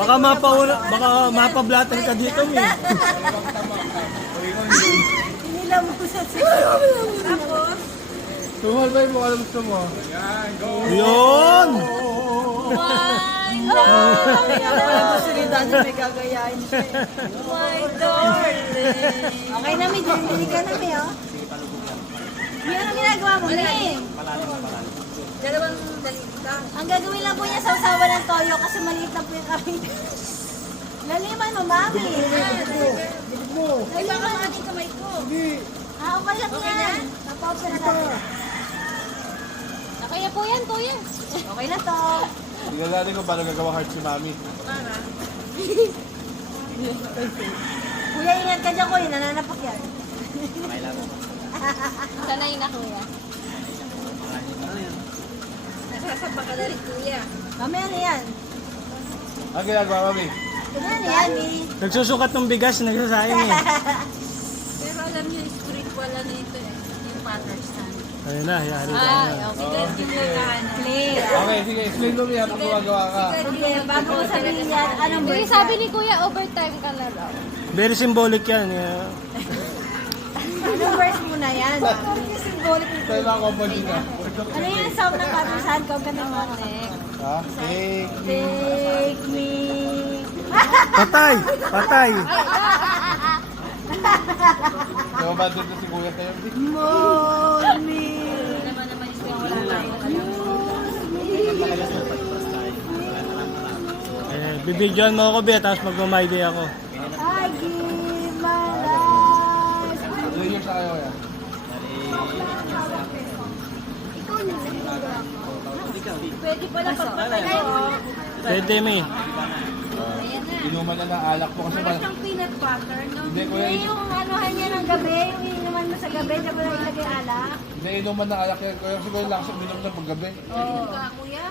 Baka mapablatan ka dito, Mi. Inilamusan siya. Tapos, Tumal ba yung alam gusto mo? Yun! my love. Kaya gusto ni Dani may gagayahin siya. My darling. Okay na, Mi. Bili ka na, Mi, oh. Yan ang ginagawa mo, Mi. Dalawang dalita. Ang gagawin lang po niya sa usawa ng toyo kasi maliit na po yung kami. Laliman mo, Mami. Laliman mo yung kamay ko. Okay lang yan. Tapos na natin. Kaya po yan, kuya. Okay na to. Tingnan natin kung paano gagawa heart si Mami. Kuya, ingat ka dyan, kuya. Nananapak yan. Sanay na, kuya. Nasasapa ka na rin, kuya. Mamaya na yan. Ang ginagawa, Mami? Mamaya na yan, Mi. Nagsusukat ng bigas, nagsasayang eh. Pero alam niyo, spiritual na ito eh. Yung Father's Son. Ayun na, yari na. Clay. Okay, sige. Explain mo yan kung gumagawa ka. Sige, bago ko sabihin yan, anong Kuya, verse sabi ni kuya, overtime ka na raw. Very symbolic yan. Anong verse muna yan? Symbolic nito. Kaya lang ako po dito. Ano yung sound ng Father's Son? Kung ka ng monek. Ha? Take me. Take me. Patay! Patay! Kaya ba dito si Kuya tayo? Mold me. Bibidyoan mo ako, Bea, tapos magmamayday ako. I give my life. 3 years na kayo kaya? Pwede pala pagpatay mo. Pwede, Mi. Inuman na ng alak po kasi Parang parang... siyang peanut butter, no? Hindi, kuya. Yung anuhan niya ng gabi, yung inuman mo sa gabi, na wala ilagay alak. Hindi, inuman ng alak yan. Kaya siguro lang sa uminom ng paggabi. Oo. Kuya?